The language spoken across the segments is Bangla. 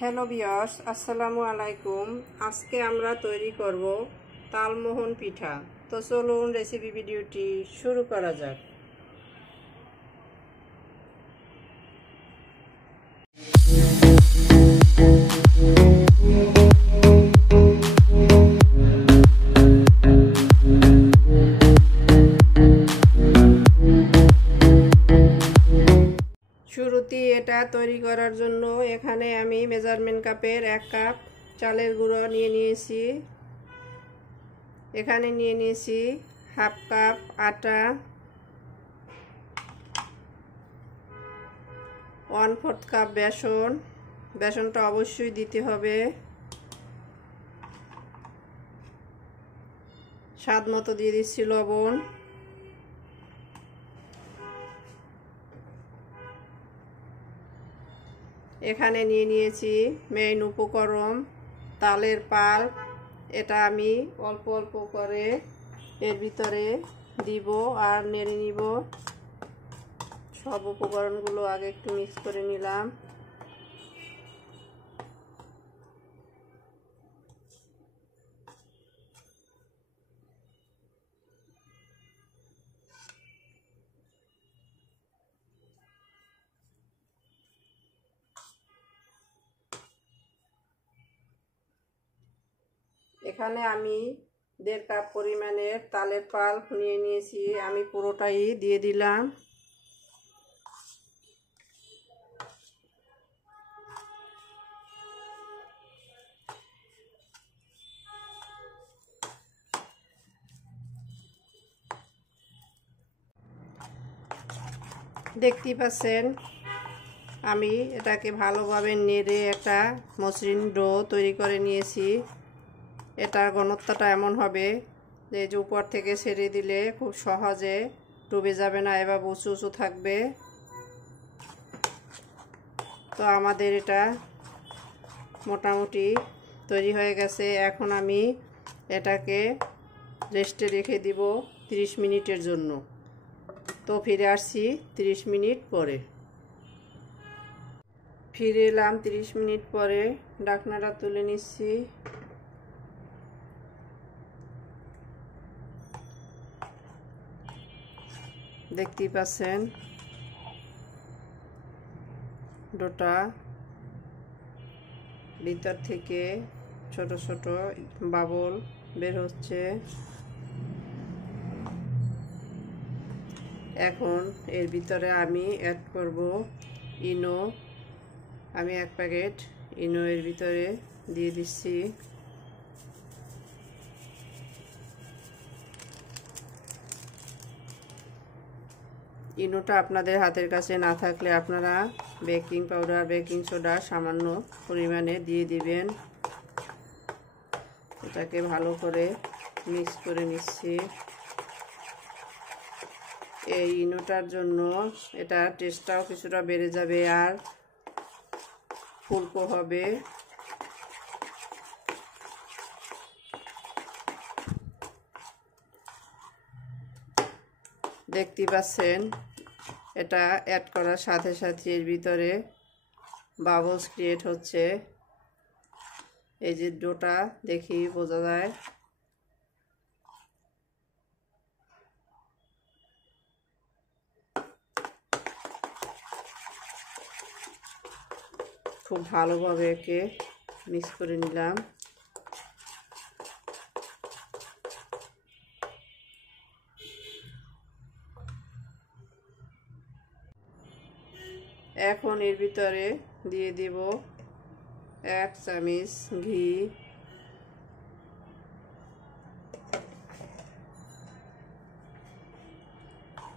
হ্যালো ভিউয়ার্স, আসসালামু আলাইকুম। আজকে আমরা তৈরি করব তালমোহন পিঠা। তো চলুন রেসিপি ভিডিওটি শুরু করা যাক। শুরুতে এটা তৈরি করার জন্য এখানে আমি মেজারমেন্ট কাপের 1 কাপ চালের গুঁড়ো নিয়ে নিয়েছি। এখানে নিয়ে নিয়েছি হাফ কাপ আটা, 1/4 কাপ বেসন। বেসনটা অবশ্যই দিতে হবে। স্বাদ মতো দিয়ে দিচ্ছি লবণ। এখানে নিয়ে নিয়েছি মেইন উপকরণ তালের পাল্প। এটা আমি অল্প অল্প করে এর ভিতরে দিব আর নেড়ে নিব। সব উপকরণগুলো আগে একটু মিক্স করে নিলাম। এখানে আমি 1.5 কাপ পরিমাণের তালের পাল্প নিয়ে নিয়েছি। আমি পুরোটাই দিয়ে দিলাম। দেখতেই পাচ্ছেন আমি এটাকে ভালোভাবে নেড়ে একটা মসৃণ ডো তৈরি করে নিয়েছি। এটার ঘনত্বটা এমন হবে যে উপর থেকে ছেড়ে দিলে খুব সহজে ডুবে যাবে না, এবার উঁচু উঁচু থাকবে। তো আমাদের এটা মোটামুটি তৈরি হয়ে গেছে। এখন আমি এটাকে রেস্টে রেখে দিব 30 মিনিটের জন্য। তো ফিরে আসছি 30 মিনিট পরে। ফিরে এলাম 30 মিনিট পরে। ঢাকনাটা তুলে নিচ্ছি। দেখতেই পাচ্ছেন ডোটা ভিতর থেকে ছোট ছোট বাবল বের হচ্ছে। এখন এর ভিতরে আমি অ্যাড করব ইনো। আমি 1 প্যাকেট ইনো এর ভিতরে দিয়ে দিচ্ছি। ইনোটা আপনাদের হাতের কাছে না থাকলে আপনারা বেকিং পাউডার, বেকিং সোডা সামান্য পরিমাণে দিয়ে দিবেন। এটাকে ভালো করে মিক্স করে নিচ্ছি। এই ইনোটার জন্য এটা টেস্টটাও কিছুটা বেড়ে যাবে আর ফুলকো হবে। দেখতে পাচ্ছেন এটা অ্যাড করার সাথে সাথে এর ভিতরে বাবলস ক্রিয়েট হচ্ছে। এই যে ডোটা দেখি বোঝা যায়। খুব ভালোভাবে একে মিক্স করে নিলাম। এখন এর ভিতরে দিয়ে দিব 1 চামচ ঘি।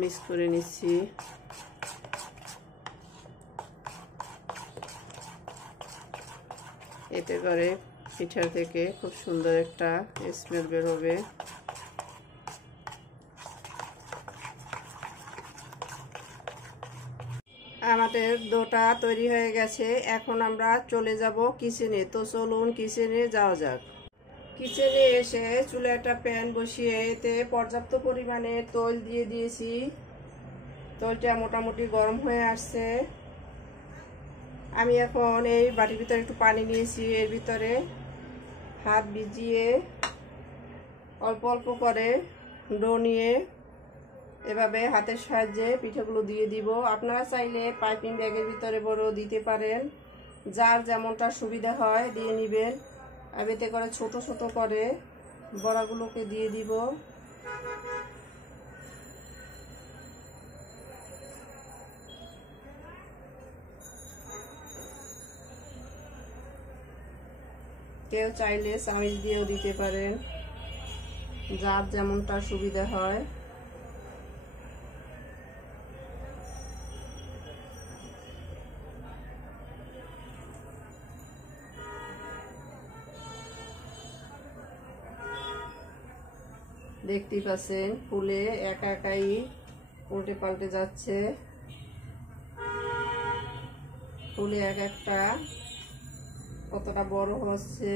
মিক্স করে নিচ্ছি। এতে করে পিঠার থেকে খুব সুন্দর একটা স্মেল বের হবে। আমাদের ডোটা তৈরি হয়ে গেছে। এখন আমরা চলে যাব কিচেনে। তো চলুন কিচেনে যাওয়া যাক। কিচেনে এসে চুলে একটা প্যান বসিয়ে এতে পর্যাপ্ত পরিমাণে তেল দিয়ে দিয়েছি। তেলটা মোটামুটি গরম হয়ে আসছে। আমি এখন এই বাটির ভিতরে একটু পানি নিয়েছি, এর ভিতরে হাত ভিজিয়ে অল্প অল্প করে ডো নিয়ে এভাবে হাতের সাহায্যে পিঠাগুলো দিয়ে দিব। আপনারা চাইলে পাইপিং ব্যাগের ভিতরে বড় দিতে পারেন, যার যেমনটা সুবিধা হয় দিয়ে নেবেন। আমি এতে করে ছোট ছোট করে বড়াগুলোকে দিয়ে দিব। কেউ চাইলে চামিচ দিয়েও দিতে পারেন, যার যেমনটা সুবিধা হয়। দেখতেই পাচ্ছেন ফুলে একা একাই উল্টে পাল্টে যাচ্ছে। ফুলে এক একটা কতটা বড় হচ্ছে।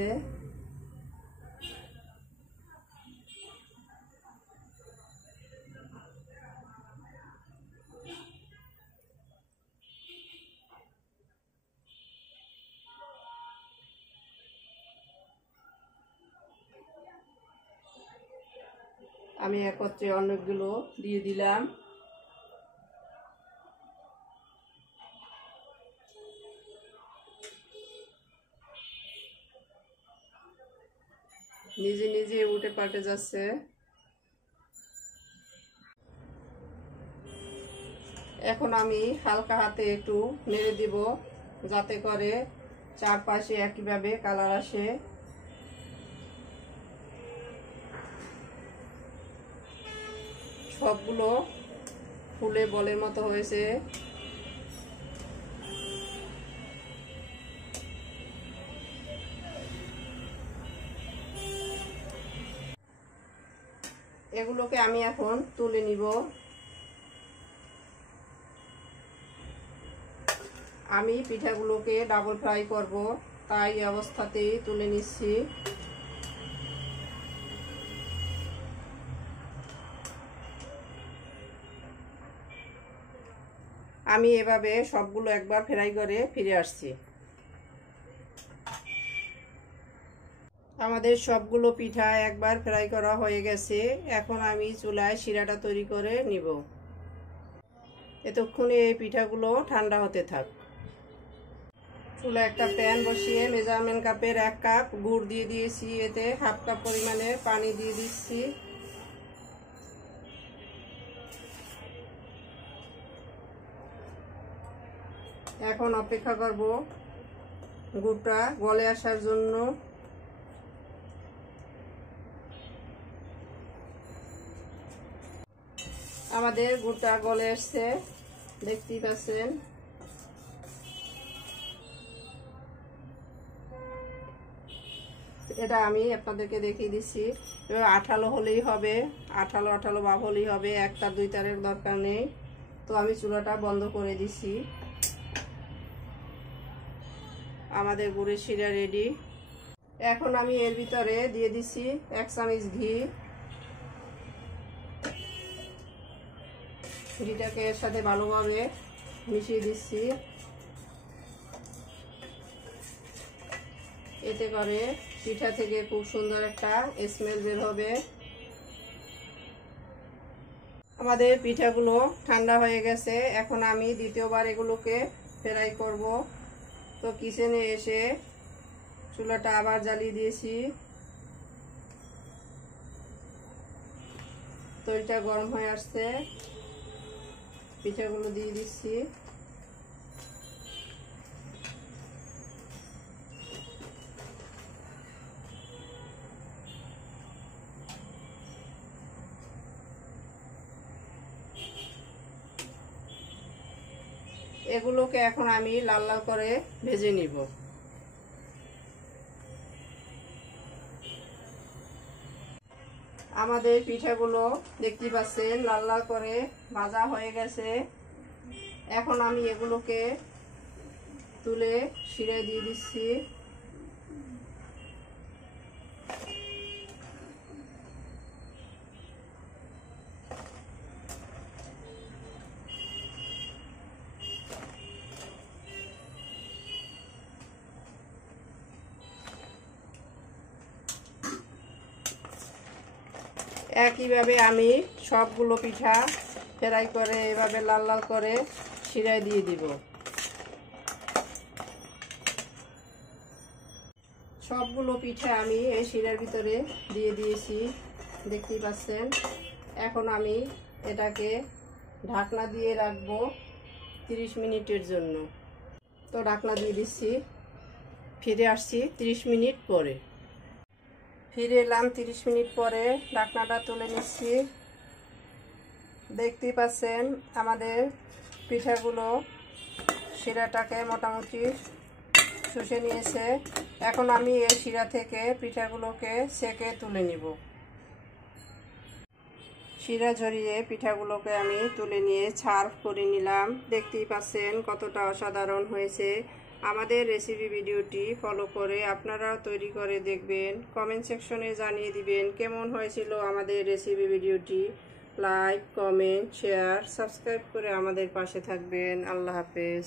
আমি একত্রে অনেকগুলো দিয়ে দিলাম। নিজে নিজে উল্টে পাল্টে যাচ্ছে। এখন আমি হালকা হাতে একটু নেড়ে দিব, যাতে করে চারপাশে একইভাবে কালার আসে। সবগুলো ফুলে বলের মতো হয়েছে। এগুলোকে আমি এখন তুলে নিব। আমি পিঠাগুলোকে ডাবল ফ্রাই করব, তাই অবস্থাতেই তুলে নিচ্ছি। আমি এভাবে সবগুলো একবার ফ্রাই করে ফিরে আসছি। আমাদের সবগুলো পিঠা একবার ফ্রাই করা হয়ে গেছে। এখন আমি চুলায় শিরাটা তৈরি করে নিব। এতক্ষণে এই পিঠাগুলো ঠান্ডা হতে থাক। চুলায় একটা প্যান বসিয়ে মেজারমেন্ট কাপের 1 কাপ গুড় দিয়ে দিয়েছি, এতে হাফ কাপ পরিমাণে পানি দিয়ে দিচ্ছি। এখন অপেক্ষা করব গুড়টা গলে আসার জন্য। আমাদের গুড়টা গলে আসছে, দেখতেই পাচ্ছেন। এটা আমি আপনাদেরকে দেখিয়ে দিচ্ছি। এবার আঠালো হলেই হবে, আঠালো আঠালো ভাব হলেই হবে, 1 তার 2 তারের দরকার নেই। তো আমি চুলাটা বন্ধ করে দিছি। আমাদের গুড়ের শিরা রেডি। এখন আমি এর ভিতরে দিয়ে দিচ্ছি 1 চামচ ঘি। ঘিটাকে এর সাথে ভালোভাবে মিশিয়ে দিচ্ছি, এতে করে পিঠা থেকে খুব সুন্দর একটা স্মেল বের হবে। আমাদের পিঠাগুলো ঠান্ডা হয়ে গেছে। এখন আমি দ্বিতীয়বার এগুলোকে ফ্রাই করব। তো কিচেনে এসে চুলাটা আবার জ্বালিয়ে দিয়েছি। তৈলটা গরম হয়ে আসছে, পিঠাগুলো দিয়ে দিচ্ছি। এগুলোকে এখন আমি লাল লাল করে ভেজে নিব। আমাদের পিঠাগুলো দেখতে পাচ্ছেন লাল লাল করে ভাজা হয়ে গেছে। এখন আমি এগুলোকে তুলে শিরায় দিয়ে দিচ্ছি। একইভাবে আমি সবগুলো পিঠা ফ্রাই করে এভাবে লাল লাল করে শিরায় দিয়ে দিব। সবগুলো পিঠা আমি এই শিরার ভিতরে দিয়ে দিয়েছি, দেখতেই পাচ্ছেন। এখন আমি এটাকে ঢাকনা দিয়ে রাখবো 30 মিনিটের জন্য। তো ঢাকনা দিয়ে দিচ্ছি, ফিরে আসছি 30 মিনিট পরে। ফিরে এলাম 30 মিনিট পরে, ঢাকনাটা তুলে নিচ্ছি। দেখতেই পাচ্ছেন আমাদের পিঠাগুলো শিরাটাকে মোটামুটি শুষে নিয়েছে। এখন আমি এই শিরা থেকে পিঠাগুলোকে সেকে তুলে নিব। শিরা ঝরিয়ে পিঠাগুলোকে আমি তুলে নিয়ে সার্ভ করে নিলাম। দেখতেই পাচ্ছেন কতটা অসাধারণ হয়েছে। আমাদের রেসিপি ভিডিওটি ফলো করে আপনারাও তৈরি করে দেখবেন। কমেন্ট সেকশনে জানিয়ে দিবেন কেমন হয়েছিল আমাদের রেসিপি ভিডিওটি। লাইক, কমেন্ট, শেয়ার, সাবস্ক্রাইব করে আমাদের পাশে থাকবেন। আল্লাহ হাফেজ।